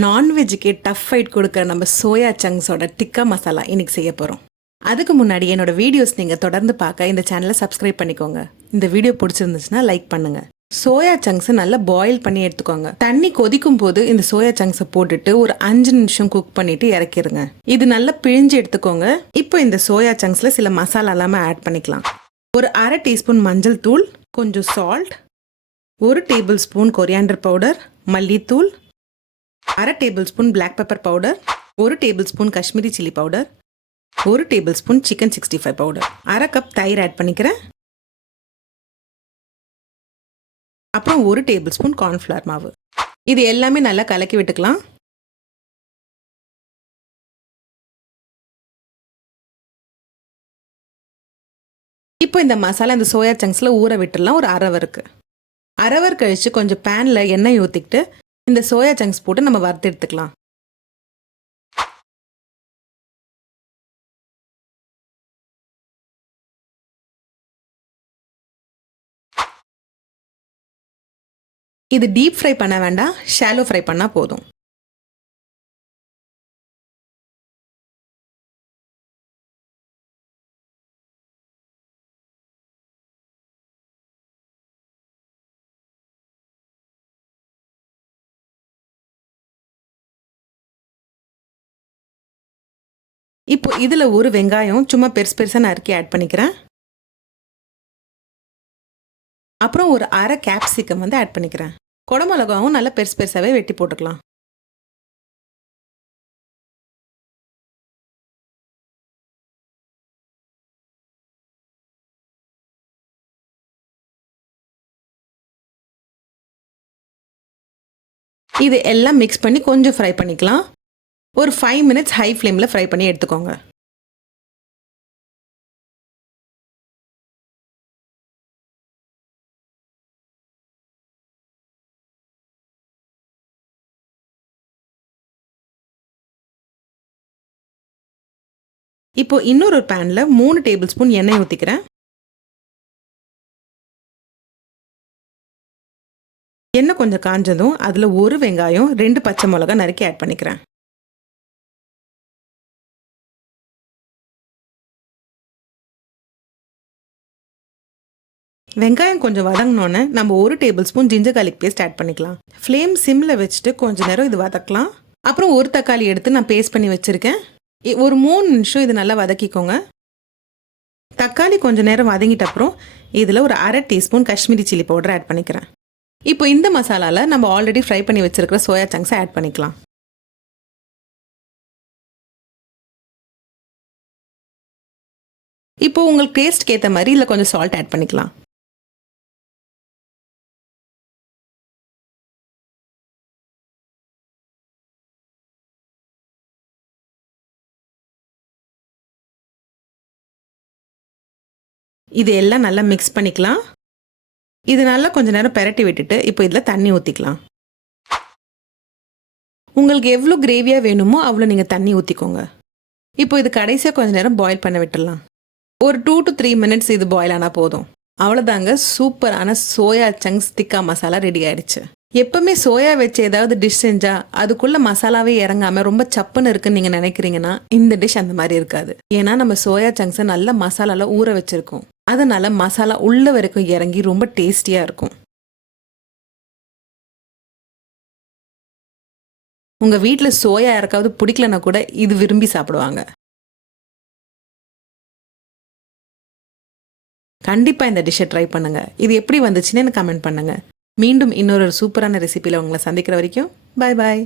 நான்வெஜ்ஜுக்கே tough fight கொடுக்குற நம்ம soya சங்க்ஸோட tikka masala இன்னைக்கு செய்ய போகிறோம் அதுக்கு முன்னாடி என்னோட வீடியோஸ் நீங்கள் தொடர்ந்து பார்க்க இந்த சேனலை சப்ஸ்கிரைப் பண்ணிக்கோங்க. இந்த வீடியோ பிடிச்சிருந்துச்சுன்னா லைக் பண்ணுங்க. சோயா சங்க்ஸை நல்லா பாயில் பண்ணி எடுத்துக்கோங்க. தண்ணி கொதிக்கும் போது இந்த சோயா சங்க்ஸை போட்டுட்டு ஒரு அஞ்சு நிமிஷம் குக் பண்ணிட்டு இறக்கிடுங்க இது நல்லா பிழிஞ்சு எடுத்துக்கோங்க. இப்போ இந்த சோயா சங்க்ஸில் சில மசாலா எல்லாமே ஆட் பண்ணிக்கலாம். ஒரு அரை டீஸ்பூன் மஞ்சள் தூள் கொஞ்சம் சால்ட் ஒரு டேபிள் ஸ்பூன் கொரியாண்டர் பவுடர் மல்லித்தூள் அரை tablespoon black pepper powder ஒரு tablespoon Kashmiri chilli powder ஒரு tablespoon chicken sixty five powder அரை கப் தயிர் ஆட் பண்ணிக்கிறேன். அப்புறம் ஒரு டேபிள் ஸ்பூன் கார்ன்ஃப்ளவர் மாவு. இது எல்லாமே நல்லா கலக்கி விட்டுக்கலாம். இப்போ இந்த மசாலா இந்த சோயா சங்க்ஸில் ஊற விட்டுடலாம். ஒரு அரவருக்கு அரவர் கழித்து கொஞ்சம் பேனில் எண்ணெய் ஊற்றிக்கிட்டு இந்த சோயா சங்க்ஸ் போட்டு நம்ம வறுத்து எடுத்துக்கலாம். இது டீப் ஃப்ரை பண்ண வேண்டாம் ஷாலோ ஃப்ரை பண்ணால் போதும். இப்போ இதில் ஒரு வெங்காயம் சும்மா பெருசு பெருசாக நறுக்கி ஆட் பண்ணிக்கிறேன். அப்புறம் ஒரு அரை கேப்சிகம் வந்து ஆட் பண்ணிக்கிறேன். குடமிளகாவும் நல்லா பெருசு பெருசாகவே வெட்டி போட்டுக்கலாம். இது எல்லாம் மிக்ஸ் பண்ணி கொஞ்சம் ஃப்ரை பண்ணிக்கலாம். ஒரு ஃபைவ் மினிட்ஸ் ஹை ஃப்ளேமில் ஃப்ரை பண்ணி எடுத்துக்கோங்க. இப்போ இன்னொரு பேனில் மூணு டேபிள் ஸ்பூன் எண்ணெய் ஊற்றிக்கிறேன் எண்ணெய் கொஞ்சம் காஞ்சதும் அதில் ஒரு வெங்காயம் ரெண்டு பச்சை மிளகா நறுக்கி ஆட் பண்ணிக்கிறேன். வெங்காயம் கொஞ்சம் வதங்கினோன்னே நம்ம ஒரு tablespoon ginger garlic paste add பண்ணிக்கலாம். ஃப்ளேம் சிம்மில் வச்சுட்டு கொஞ்ச நேரம் இது வதக்கலாம். அப்புறம் ஒரு தக்காளி எடுத்து நான் பேஸ்ட் பண்ணி வச்சுருக்கேன். இ- ஒரு மூணு நிமிஷம் இது நல்லா வதக்கிக்கோங்க. தக்காளி கொஞ்சம் நேரம் வதங்கிட்ட அப்புறம் இதில் ஒரு அரை teaspoon Kashmiri chilli powder add பண்ணிக்கிறேன். இப்போ இந்த மசாலாவில் நம்ம ஆல்ரெடி ஃப்ரை பண்ணி வச்சுருக்கிற சோயா சங்க்ஸை ஆட் பண்ணிக்கலாம். இப்போ உங்களுக்கு டேஸ்ட்க்கு ஏற்ற மாதிரி இல்லை கொஞ்சம் சால்ட் ஆட் பண்ணிக்கலாம். இது எல்லாம் நல்லா மிக்ஸ் பண்ணிக்கலாம். இது நல்லா கொஞ்ச நேரம் பெரட்டி விட்டுட்டு இப்போ இதில் தண்ணி ஊற்றிக்கலாம் உங்களுக்கு எவ்வளோ கிரேவியாக வேணுமோ அவ்வளோ நீங்கள் தண்ணி ஊற்றிக்கோங்க இப்போ இது கடைசியாக கொஞ்ச நேரம் பாயில் பண்ண விட்டுடலாம். ஒரு டூ டு த்ரீ மினிட்ஸ் இது பாயில் ஆனால் போதும். அவ்வளோதாங்க சூப்பரான சோயா சங்க்ஸ் திக்கா மசாலா ரெடி ஆயிடுச்சு. எப்பவுமே சோயா வச்சு ஏதாவது டிஷ் செஞ்சா அதுக்குள்ள மசாலாவே இறங்காம ரொம்ப சப்புன்னு இருக்குன்னு நீங்க நினைக்கிறீங்கன்னா இந்த டிஷ் அந்த மாதிரி இருக்காது. ஏன்னா நம்ம சோயா சங்க்ஸை நல்ல மசாலால ஊற வச்சிருக்கோம். அதனால் மசாலா உள்ள வரைக்கும் இறங்கி ரொம்ப டேஸ்டியாக இருக்கும். உங்கள் வீட்டில் சோயா யாருக்காவது பிடிக்கலனா கூட இது விரும்பி சாப்பிடுவாங்க. கண்டிப்பாக இந்த டிஷ்ஷை ட்ரை பண்ணுங்கள் இது எப்படி வந்துச்சுன்னு எனக்கு கமெண்ட் பண்ணுங்க. மீண்டும் இன்னொரு சூப்பரான ரெசிபியில் உங்களை சந்திக்கிற வரைக்கும் பாய் பாய்